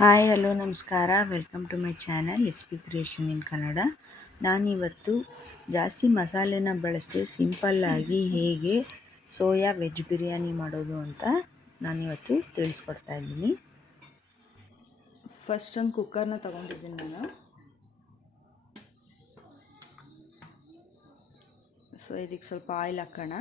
Hi, hello, ನಮಸ್ಕಾರ. Welcome to my channel S P creation in Kannada. ನಾನಿವತ್ತು ಜಾಸ್ತಿ ಮಸಾಲೆನ ಬಳಸದೆ ಸಿಂಪಲ್ಲಾಗಿ ಹೇಗೆ ಸೋಯಾ ವೆಜ್ ಬಿರಿಯಾನಿ ಮಾಡೋದು ಅಂತ ನಾನಿವತ್ತು ತಿಳಿಸ್ಕೊಡ್ತಾ ಇದ್ದೀನಿ. ಫಸ್ಟ್ ಒಂದು ಕುಕ್ಕರ್ನ ತೊಗೊಂಡಿದ್ದೀನಿ ನಾನು. ಸೊ ಇದಕ್ಕೆ ಸ್ವಲ್ಪ ಆಯಿಲ್ ಹಾಕೋಣ.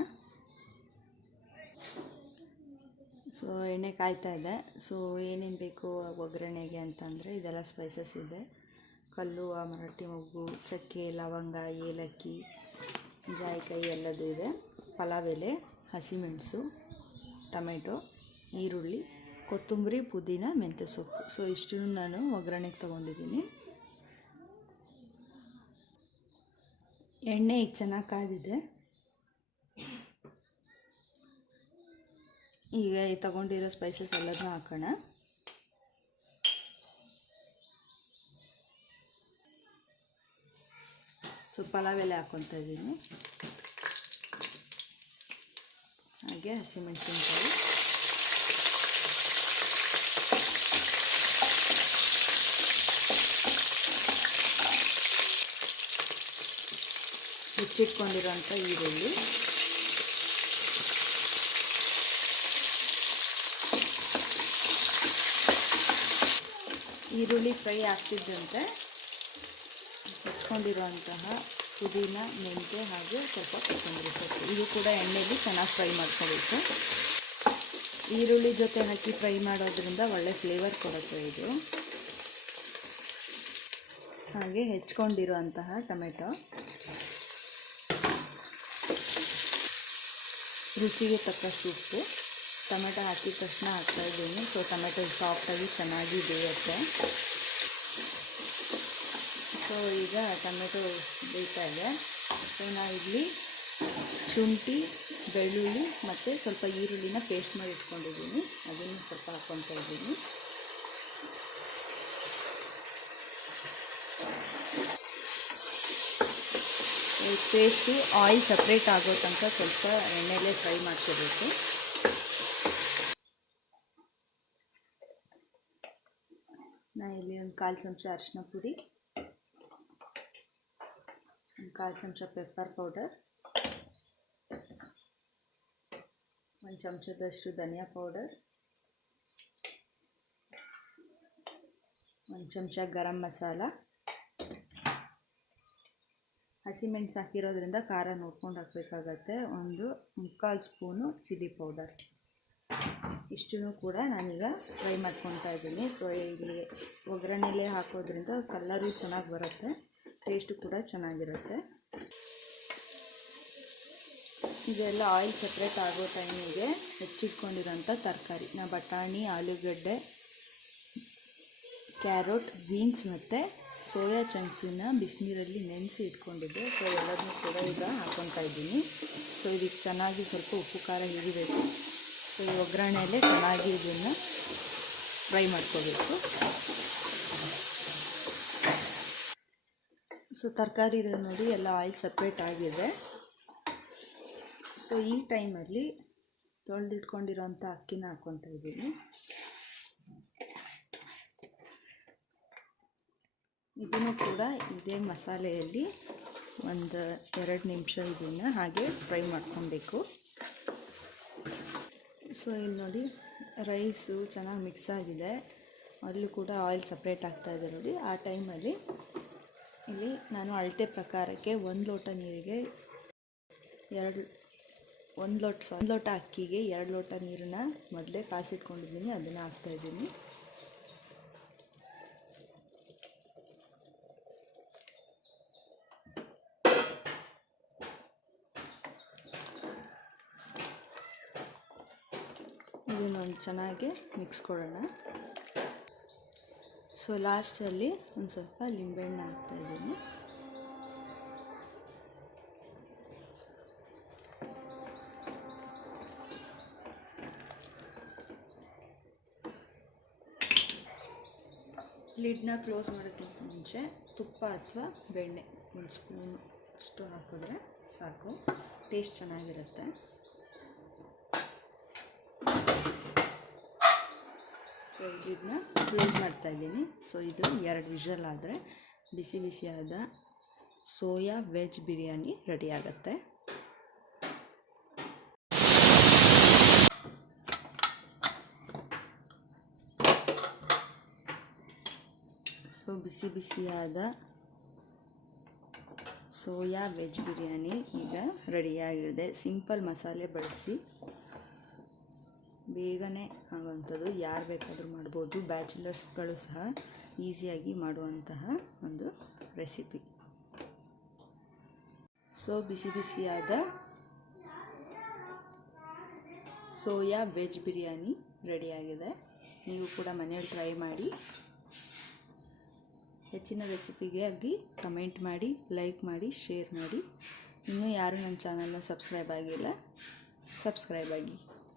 ಸೊ ಎಣ್ಣೆ ಕಾಯ್ತಾ ಇದೆ ಸೊ ಏನೇನು ಬೇಕು ಒಗ್ಗರಣೆಗೆ ಅಂತಂದರೆ ಇದೆಲ್ಲ ಸ್ಪೈಸಸ್ ಇದೆ. ಕಲ್ಲು ಮರಾಠಿ ಮೊಗ್ಗು, ಚಕ್ಕೆ, ಲವಂಗ, ಏಲಕ್ಕಿ, ಜಾಯಿಕಾಯಿ ಎಲ್ಲದು ಇದೆ. ಪಲಾವ್ ಎಲೆ ಹಸಿಮೆಣಸು, ಟೊಮೆಟೊ, ಈರುಳ್ಳಿ, ಕೊತ್ತಂಬರಿ, ಪುದೀನ, ಮೆಂತ್ಯ ಸೊಪ್ಪು. ಸೊ ಇಷ್ಟನ್ನು ನಾನು ಒಗ್ಗರಣೆಗೆ ತೊಗೊಂಡಿದ್ದೀನಿ. ಎಣ್ಣೆ ಈಗ ಚೆನ್ನಾಗಿ ಕಾದಿದೆ ಈಗ ತಗೊಂಡಿರೋ ಸ್ಪೈಸಸ್ ಎಲ್ಲದನ್ನೂ ಹಾಕೋಣ. ಸೊ ಪಲಾವ್ ಎಲೆ ಹಾಕ್ಕೊತಾ ಇದ್ದೀನಿ. ಹಾಗೆ ಹಸಿಮೆಣಸಿನ್ಕಾಯಿ ಹೆಚ್ಚಿಟ್ಕೊಂಡಿರೋಂಥ ಈರುಳ್ಳಿ. ಈರುಳ್ಳಿ ಫ್ರೈ ಆಗ್ತಿದ್ದಂತೆ. ಹೆಚ್ಕೊಂಡಿರುವಂತಹ ಪುದೀನ ಮೆಂತೆ ಹಾಗೆ ಸ್ವಲ್ಪ ಕೊತ್ತಂಬರಿ ಸೊಪ್ಪು. ಇದು ಕೂಡ ಎಣ್ಣೆಯಲ್ಲಿ ಚೆನ್ನಾಗಿ ಫ್ರೈ ಮಾಡ್ಕೋಬೇಕು. ಈರುಳ್ಳಿ ಜೊತೆ ಹಾಕಿ ಫ್ರೈ ಮಾಡೋದ್ರಿಂದ ಒಳ್ಳೆ ಫ್ಲೇವರ್ ಕೊಡುತ್ತೆ ಇದು. ಹಾಗೆ ಹೆಚ್ಕೊಂಡಿರುವಂತಹ ಟೊಮೆಟೊ. ರುಚಿಗೆ ತಕ್ಕಷ್ಟು ಉಪ್ಪು. ಟೊಮೆಟೊ ಹಾಕಿದ ತಕ್ಷಣ ಹಾಕ್ತಾ ಇದ್ದೀನಿ. ಸೊ ಟೊಮೆಟೊ ಸಾಫ್ಟಾಗಿ ಚೆನ್ನಾಗಿ ಬೇಯುತ್ತೆ ಸೊ ಈಗ ಟೊಮೆಟೊ ಬೇಯ್ತಾ ಇದೆ. ಸೊ ನಾವು ಇಲ್ಲಿ ಶುಂಠಿ, ಬೆಳ್ಳುಳ್ಳಿ ಮತ್ತು ಸ್ವಲ್ಪ ಈರುಳ್ಳಿನ ಪೇಸ್ಟ್ ಮಾಡಿ ಇಟ್ಕೊಂಡಿದ್ದೀನಿ. ಅದನ್ನು ಸ್ವಲ್ಪ ಹಾಕ್ಕೊತಾ ಇದ್ದೀನಿ. ಪೇಸ್ಟು ಆಯಿಲ್ ಸಪ್ರೇಟ್ ಆಗೋ ತನಕ ಸ್ವಲ್ಪ ಎಣ್ಣೆಲೇ ಫ್ರೈ ಮಾಡ್ಕೋಬೇಕು. ನಾನು ಇಲ್ಲಿ ಒಂದು ಕಾಲು ಚಮಚ ಅರಿಶಿನ ಪುಡಿ, ಒಂದು ಕಾಲು ಚಮಚ ಪೆಪ್ಪರ್ ಪೌಡರ್ ಒಂದು ಚಮಚದಷ್ಟು ಧನಿಯಾ ಪೌಡರ್ ಒಂದು ಚಮಚ ಗರಂ ಮಸಾಲ, ಹಸಿಮೆಣಸು ಹಾಕಿರೋದ್ರಿಂದ ಖಾರ ನೋಡ್ಕೊಂಡು ಹಾಕಬೇಕಾಗತ್ತೆ. ಒಂದು ಮುಕ್ಕಾಲು ಸ್ಪೂನು ಚಿಲ್ಲಿ ಪೌಡರ್ ಇಷ್ಟನ್ನು ಕೂಡ ನಾನೀಗ ಫ್ರೈ ಮಾಡ್ಕೊತಾ ಇದ್ದೀನಿ. ಸೊ ಇಲ್ಲಿ ಒಗ್ಗರಣೆಲೆ ಹಾಕೋದ್ರಿಂದ ಕಲ್ಲರು ಚೆನ್ನಾಗಿ ಬರುತ್ತೆ ಟೇಸ್ಟು ಕೂಡ ಚೆನ್ನಾಗಿರುತ್ತೆ. ಇದೆಲ್ಲ ಆಯಿಲ್ ಸಪ್ರೇಟ್ ಆಗೋ ಟೈಮಿಗೆ ಹೆಚ್ಚಿಟ್ಕೊಂಡಿರೋಂಥ ತರಕಾರಿ. ನಾ ಬಟಾಣಿ, ಆಲೂಗಡ್ಡೆ ಕ್ಯಾರೋಟ್ ಬೀನ್ಸ್ ಮತ್ತು ಸೋಯಾ ಚಂಕ್ಸನ್ನ ಬಿಸಿನೀರಲ್ಲಿ ನೆನೆಸಿ ಇಟ್ಕೊಂಡಿದ್ದೆ. ಸೊ ಎಲ್ಲದನ್ನೂ ಕೂಡ ಈಗ ಹಾಕ್ಕೊತಾ ಇದ್ದೀನಿ. ಸೊ ಇದಕ್ಕೆ ಚೆನ್ನಾಗಿ ಸ್ವಲ್ಪ ಉಪ್ಪು, ಖಾರ ಹಿಡಿಬೇಕು. ಸೊ ಈ ಒಗ್ಗರಣೆಯಲ್ಲೇ ಚೆನ್ನಾಗಿ ಇದನ್ನು ಫ್ರೈ ಮಾಡ್ಕೋಬೇಕು. ಸೊ ತರಕಾರಿ ನೋಡಿ, ಎಲ್ಲ ಆಯಿಲ್ ಸಪ್ರೇಟ್ ಆಗಿದೆ. ಸೊ ಈ ಟೈಮಲ್ಲಿ ತೊಳೆದಿಟ್ಕೊಂಡಿರೋಂಥ ಅಕ್ಕಿನ ಹಾಕ್ಕೊತಾ ಇದ್ದೀನಿ. ಇದನ್ನು ಕೂಡ ಇದೇ ಮಸಾಲೆಯಲ್ಲಿ ಒಂದು ಎರಡು ನಿಮಿಷ ಇದನ್ನು ಹಾಗೆ ಫ್ರೈ ಮಾಡ್ಕೊಬೇಕು. ಸೊ ಇಲ್ಲಿ ನೋಡಿ, ರೈಸು ಚೆನ್ನಾಗಿ ಮಿಕ್ಸ್ ಆಗಿದೆ. ಅಲ್ಲೂ ಕೂಡ ಆಯಿಲ್ ಸಪ್ರೇಟ್ ಆಗ್ತಾ ಇದೆ ನೋಡಿ. ಆ ಟೈಮಲ್ಲಿ ಇಲ್ಲಿ ನಾನು ಅಳತೆ ಪ್ರಕಾರಕ್ಕೆ ಒಂದು ಲೋಟ ನೀರಿಗೆ ಎರಡು, ಒಂದು ಲೋಟ ಒಂದು ಲೋಟ ಅಕ್ಕಿಗೆ ಎರಡು ಲೋಟ ನೀರನ್ನ ಮೊದಲೇ ಕಾಸಿಟ್ಕೊಂಡಿದ್ದೀನಿ ಅದನ್ನು ಹಾಕ್ತಾಯಿದ್ದೀನಿ ಇದನ್ನೊಂದು ಚೆನ್ನಾಗಿ ಮಿಕ್ಸ್ ಕೊಡೋಣ. ಸೊ ಲಾಸ್ಟಲ್ಲಿ ಒಂದು ಸ್ವಲ್ಪ ಲಿಂಬೆಹಣ್ಣು ಹಾಕ್ತಾಯಿದ್ದೀನಿ ಲಿಡ್ನ ಕ್ಲೋಸ್ ಮಾಡೋಕ್ಕಿಂತ ಮುಂಚೆ ತುಪ್ಪ ಅಥವಾ ಬೆಣ್ಣೆ, ಒಂದು ಸ್ಪೂನ್ ಅಷ್ಟು ಹಾಕಿದ್ರೆ ಸಾಕು, ಟೇಸ್ಟ್ ಚೆನ್ನಾಗಿರುತ್ತೆ. ಸೊ ಇದನ್ನ ಕ್ಲೋಸ್ ಮಾಡ್ತಾ ಇದ್ದೀನಿ. ಸೊ ಇದು ಎರಡು ವಿಷಲ್ ಆದರೆ ಬಿಸಿ ಬಿಸಿಯಾದ ಸೋಯಾ ವೆಜ್ ಬಿರಿಯಾನಿ ರೆಡಿ ಆಗುತ್ತೆ. ಸೊ ಬಿಸಿ ಬಿಸಿಯಾದ ಸೋಯಾ ವೆಜ್ ಬಿರಿಯಾನಿ ಈಗ ರೆಡಿಯಾಗಿದೆ ಸಿಂಪಲ್ ಮಸಾಲೆ ಬಳಸಿ ಬೇಗನೆ ಆಗುವಂಥದ್ದು, ಯಾರು ಬೇಕಾದರೂ ಮಾಡ್ಬೋದು. ಬ್ಯಾಚುಲರ್ಸ್ಗಳು ಸಹ ಈಸಿಯಾಗಿ ಮಾಡುವಂತಹ ಒಂದು ರೆಸಿಪಿ. ಸೊ, ಬಿಸಿ ಬಿಸಿಯಾದ ಸೋಯಾ ವೆಜ್ ಬಿರಿಯಾನಿ ರೆಡಿಯಾಗಿದೆ. ನೀವು ಕೂಡ ಮನೆಯಲ್ಲಿ ಟ್ರೈ ಮಾಡಿ. ಹೆಚ್ಚಿನ ರೆಸಿಪಿಗೆ ಆಗಿ ಕಮೆಂಟ್ ಮಾಡಿ, ಲೈಕ್ ಮಾಡಿ, ಶೇರ್ ಮಾಡಿ. ಇನ್ನೂ ಯಾರು ನನ್ನ ಚಾನಲ್ನ ಸಬ್ಸ್ಕ್ರೈಬ್ ಆಗಿಲ್ಲ, ಸಬ್ಸ್ಕ್ರೈಬ್ ಆಗಿ.